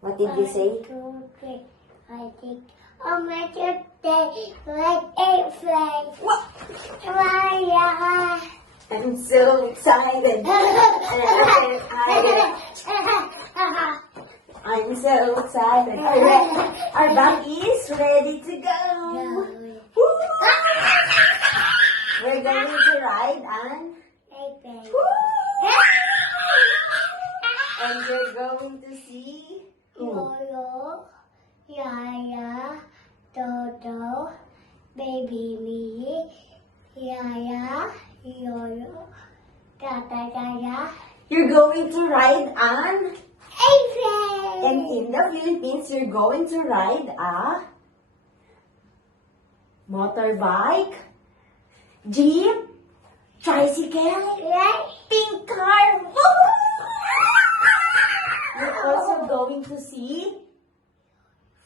What did you say? 1, 2, 3. I think on my birthday, like airplane. Maya. I'm so excited. I'm so excited. Our bag is ready to go. Woo! We're going to ride on. Airplane. And we're going to see who? Lolo, Yaya, Dodo, Baby Me, Yaya, Yolo, Tata Yaya, You're going to ride on. airplane. And in the Philippines, you're going to ride a motorbike, jeep, tricycle, Right? pink car. Woo! You're also going to see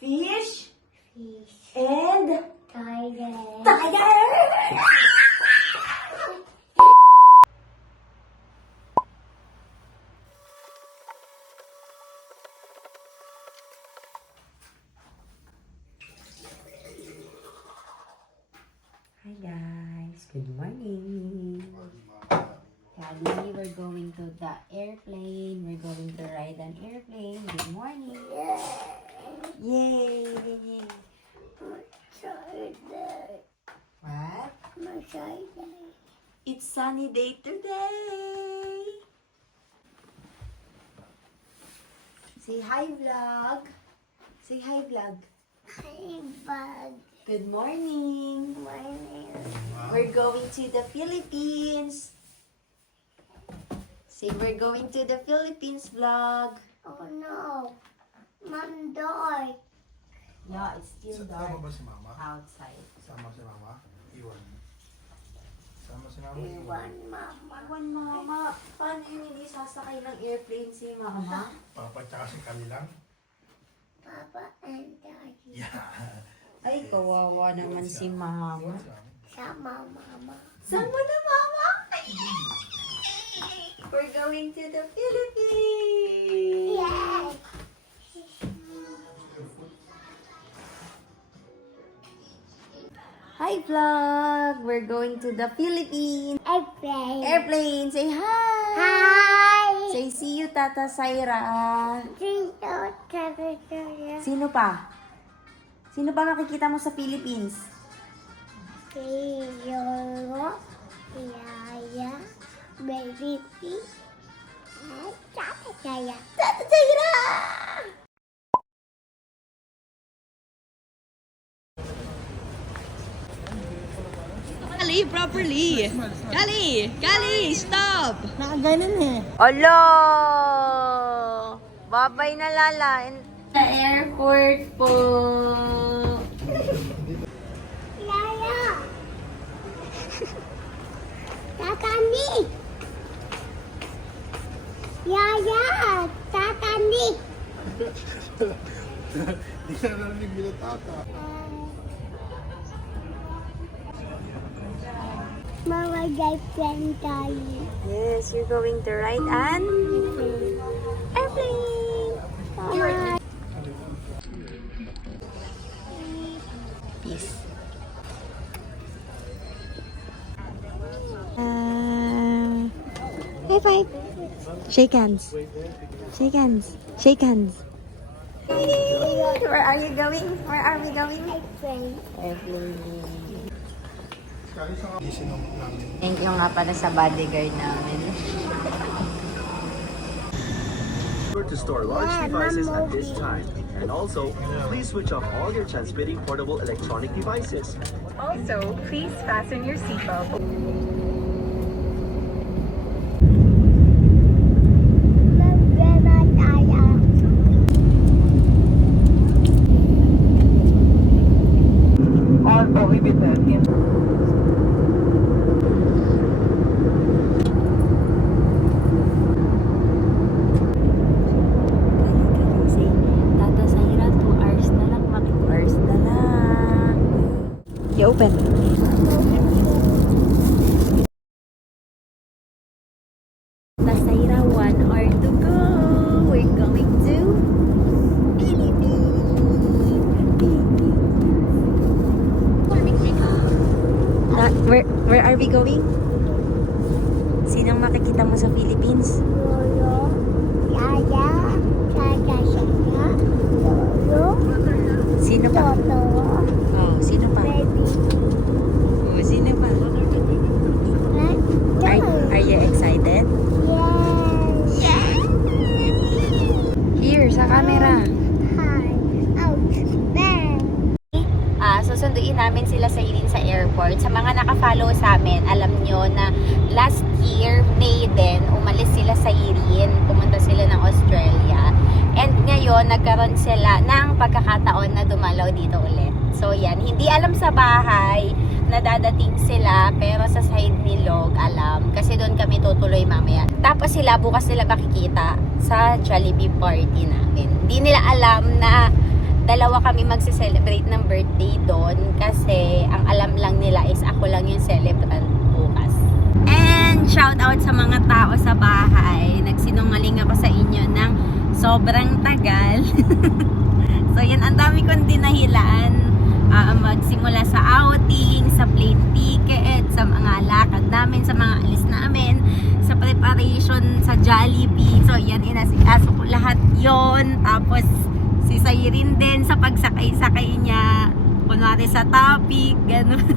fish Fish, and tiger. tiger. Hi guys, good morning. Kali, we're going to the airplane. We're going to ride an airplane. Good morning. Yay! What? It's sunny day today. Say hi, vlog. Say hi, vlog. Good morning. We're going to the Philippines. Say we're going to the Philippines, vlog. Oh no, Mom died. Yeah, it's still dark Sama ba si Mama? outside. Sama si Mama? Iwan. Sama si Mama? Iwan Mama. Iwan, mama. Paano yun hindi sasakay ng airplane si mama? Papa tsaka si Kali lang? Papa and Daddy. Yeah. Ay, kawawa naman si mama. Sama Mama. Saan mo na, mama? We're going to the Philippines. Yay! Hi, vlog. We're going to the Philippines. Airplane. Airplane, say hi. Hi. Say see you, Tata Saira. Dito, Tagaya. Sino pa? Sino pa makikita mo sa Philippines? Yolo, Yaya, Baby P, and Tata Yaya. Tata Saira! Kali, properly. Kali, stop. Nakaganon eh. Olo! Babay na Lala. Sa airport po. Yaya. Tatani. Yaya, Tatani. Di na narinig nila tata. Mga girlfriend tayo. Yes, you're going to ride an airplane. Bye. Peace. High five. Shake hands. Shake hands. Shake hands. Where are you going? Where are we going? Airplane. Airplane. Gising namin. Thank you nga pala sa bodyguard namin. To store large devices at this time. And also, please switch off all your transmitting portable electronic devices. Also, please fasten your seatbelt. Mag-grandma tayo. All prohibited in Tata Saira, 2 hours na lang. 2 hours na lang. You open. Tata Saira, 1 hour to go. We're going to Where are we going? Sinong makikita mo sa Philippines? Lolo, Yaya, Tata Shana, Lolo, Sino pa? Toto, Oh, sino pa? baby. Oh, sino pa? Are you excited? Yes. Here, sa camera. Hi. Ouch. Bang. Susunduin namin sila sa Irene sa airport. Sa mga naka-follow sa amin, alam nyo na last year, May din, umalis sila sa Irene. Pumunta sila ng Australia. And ngayon, nagkaroon sila ng pagkakataon na dumalaw dito ulit. So yan, hindi alam sa bahay na dadating sila, pero sa side ni Log alam. Kasi doon kami tutuloy mamaya. Tapos sila, bukas sila makikita sa Jollibee party namin. Hindi nila alam na dalawa kami magse-celebrate ng birthday doon kasi ang alam lang nila is ako lang yung celebrant bukas. And shout out sa mga tao sa bahay. Nagsinungaling ako sa inyo ng sobrang tagal. So yan, ang dami kong dinahilan. Magsimula sa outing, sa plane ticket, sa mga lakad namin, sa mga alis namin, sa preparation sa Jollibee. So yan, inasikaso ko lahat yon. Tapos si Sayrin din sa pagsakay-sakay niya, kunwari sa topic, gano'n.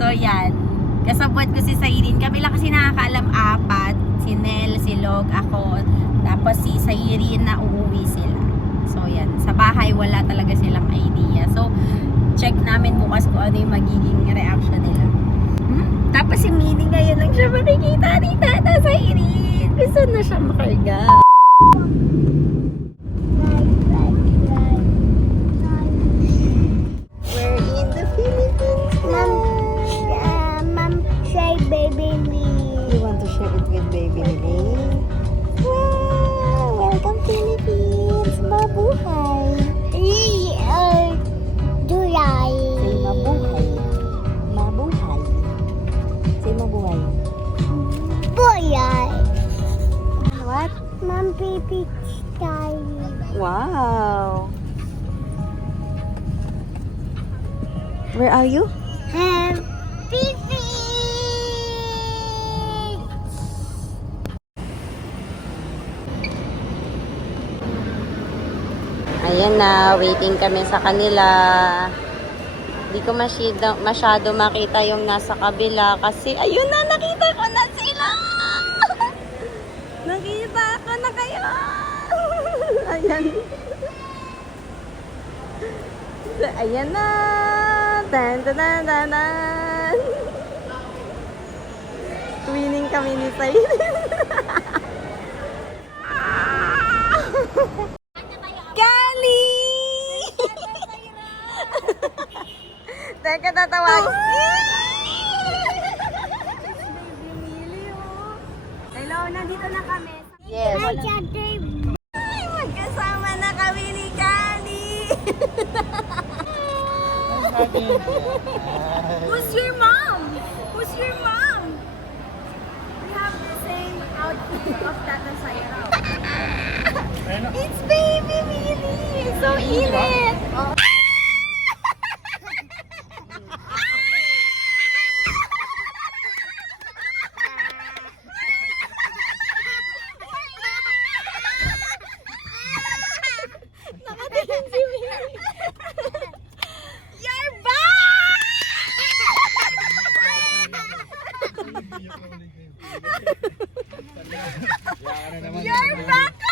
So yan, kasabot ko si Sayrin. Kami lang kasi nakakaalam apat, si Nel, si Log, ako, tapos si Sayrin na uuwi sila. So yan, sa bahay wala talaga silang idea. So check namin bukas kung ano yung magiging reaction nila. Tapos si Minnie ngayon lang siya makikita ni Tata Sayrin. Gusto na siya makarga. We're in the Philippines. Mom, say baby me. You want to share it with baby Lily? Wow! Welcome Philippines! Mabuhay! July. Say mabuhay. Mabuhay. Say mabuhay. Boy, What? Mom, baby, style. Wow! Where are you? Baby. Ayan na, waiting kami sa kanila. Hindi ko masyado makita yung nasa kabila kasi ayun na, nakita ko na sila! Nakita ko na kayo! Ayan. Ayan na! Tan, tan, tan, tan, tan. Twinning kami ni Sayrin. Gali! Teka, tatawag. Hello, nandito na kami. Yes. Magkasama na kami ni Gali. Who's your mom? Who's your mom? We have the same outfit of Tata Sayra. It's baby Millie! So init! Nakatingin si Millie! You're back! You're back!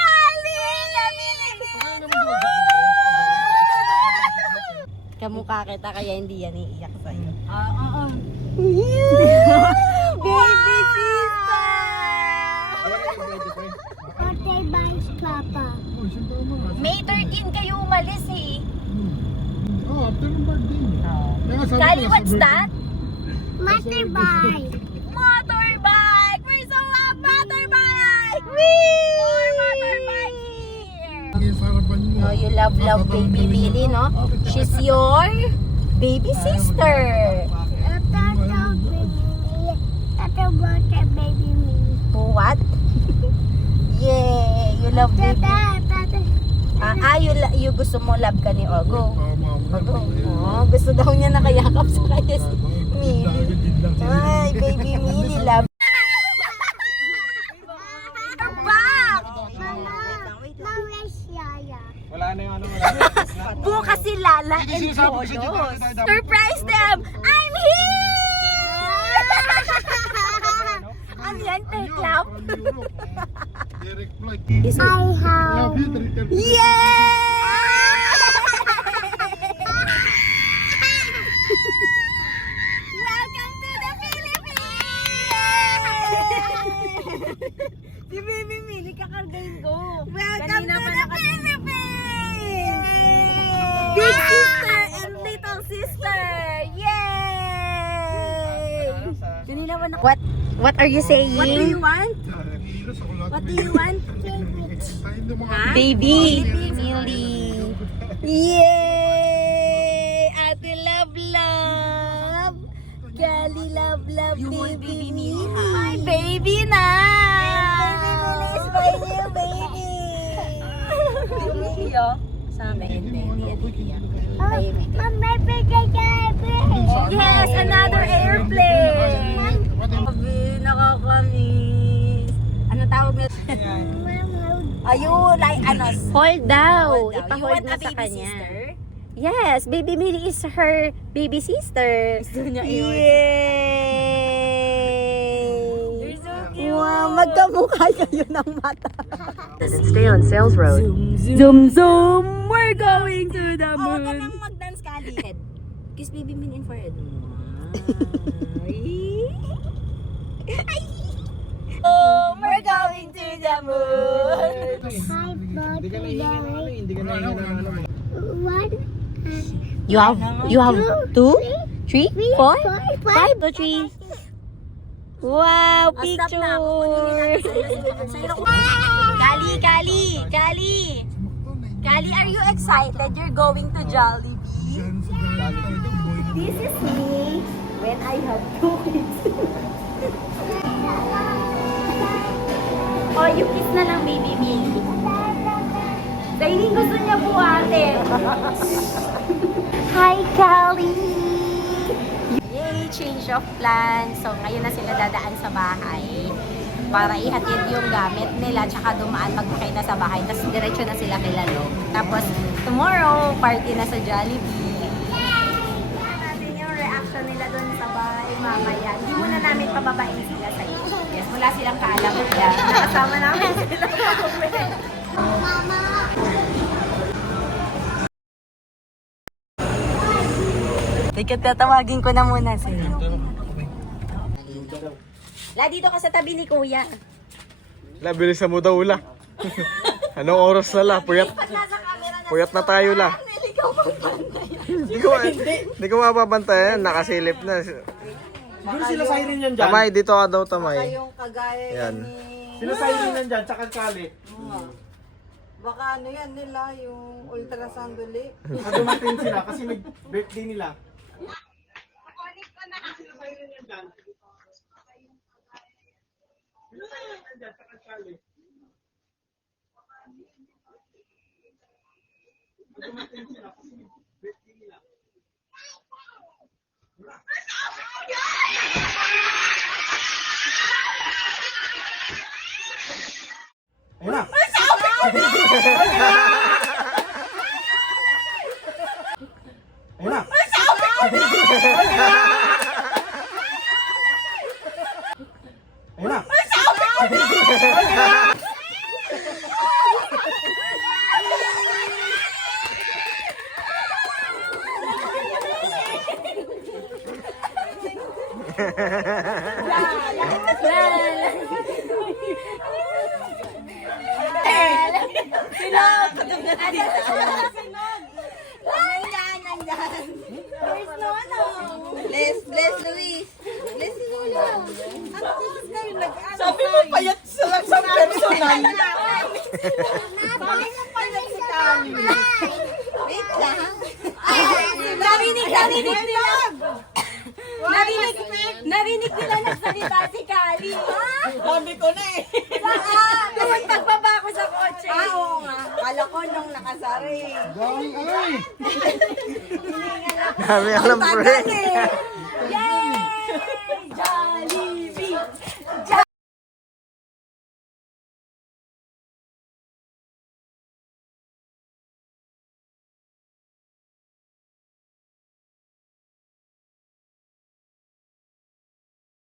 Kamukha kita kaya hindi yan iiyak sa'yo. Oo. Baby sister! Birthday bites, Papa. May 13 kayo umalis eh. Oh, after ng birthday. Kali, what's that? Motorbike. Motorbike! We're so love motorbike! Whee! More motorbike here! Oh, you love baby Millie, no? She's your baby sister. Tata birthday baby me. What? Yeah, you love baby. You gusto mo love ka ni Ogo. Ogo. Oh, gusto daw niya nakayakap sa kanya si Mili. Ay, baby Mili, love. Bukas si Lala and Bolos. Surprise them! I'm here! Ano yan? Take clap? Welcome to the Philippines! Si Baby Mili, kakargahin ko. Welcome to the Philippines! Big sister and little sister! Yay! What are you saying? What do you want? What do you want? Huh? Baby! Mili! Yay! Ate love love! Gali love love baby Mili! My baby na! Baby Mili is my new baby! Baby sa amin. Yes, another airplane! Sabi, nakakamiss. Ano tawag na? Ayun, like, ano? Hold daw. Ipa-hold mo sa kanya. Sister? Yes, baby Mili is her baby sister. Gusto niya yun. Yay! You're so cute. Wow, magkamukha kayo ng mata. Stay on Sales Road. Zoom, zoom! We're going to the moon! Huwag ka nang mag-dance, Kali. Kiss baby Mili in forehead. Oh, we're going to the moon! You have 2, 3, 4, 5, 3. Wow, picture! Kali! Kali, are you excited? You're going to Jollibee? This is me when I have 2 kids. Oh, you kiss na lang, baby Mili. Dahil gusto niya buhatin. Hi, Kali! Yay! Change of plans. So, ngayon na sila dadaan sa bahay para ihatid yung gamit nila tsaka dumaan magkakay na sa bahay. Tapos diretso na sila kila Log. Tapos, tomorrow, party na sa Jollibee. Natin yung reaction nila doon sa bahay mamaya. Hindi muna namin pababain sila sa iyo. Yes, wala silang kaalam nila. Nakasama namin sila. Teka, tatawagin ko na muna sila. La, dito ka sa tabi ni Kuya. La, bilisan mo daw, La. Anong oras na, La? Puyat na tayo, La. Hindi ko mapabantayan. Nakasilip na. Doon sila siren yan dyan. Tamay, dito ka daw, Tamay. Yung kagaya Yan. Sila siren yan dyan, tsaka Kali. Baka ano yan nila, yung ultrasound uli. Dumating sila kasi nag-birthday nila. Ayun na! Ayun na! Ayun na! Bless Luis. Bless Lula. Sabi mo payat sila sa personal. Wait lang. Narinig nila nagsalita si Kali. Sabi ko na eh. Kapag pagbaba ko sa kotse. Oo nga. Kala ko nung nakasari. Dami alam, pre. Yay!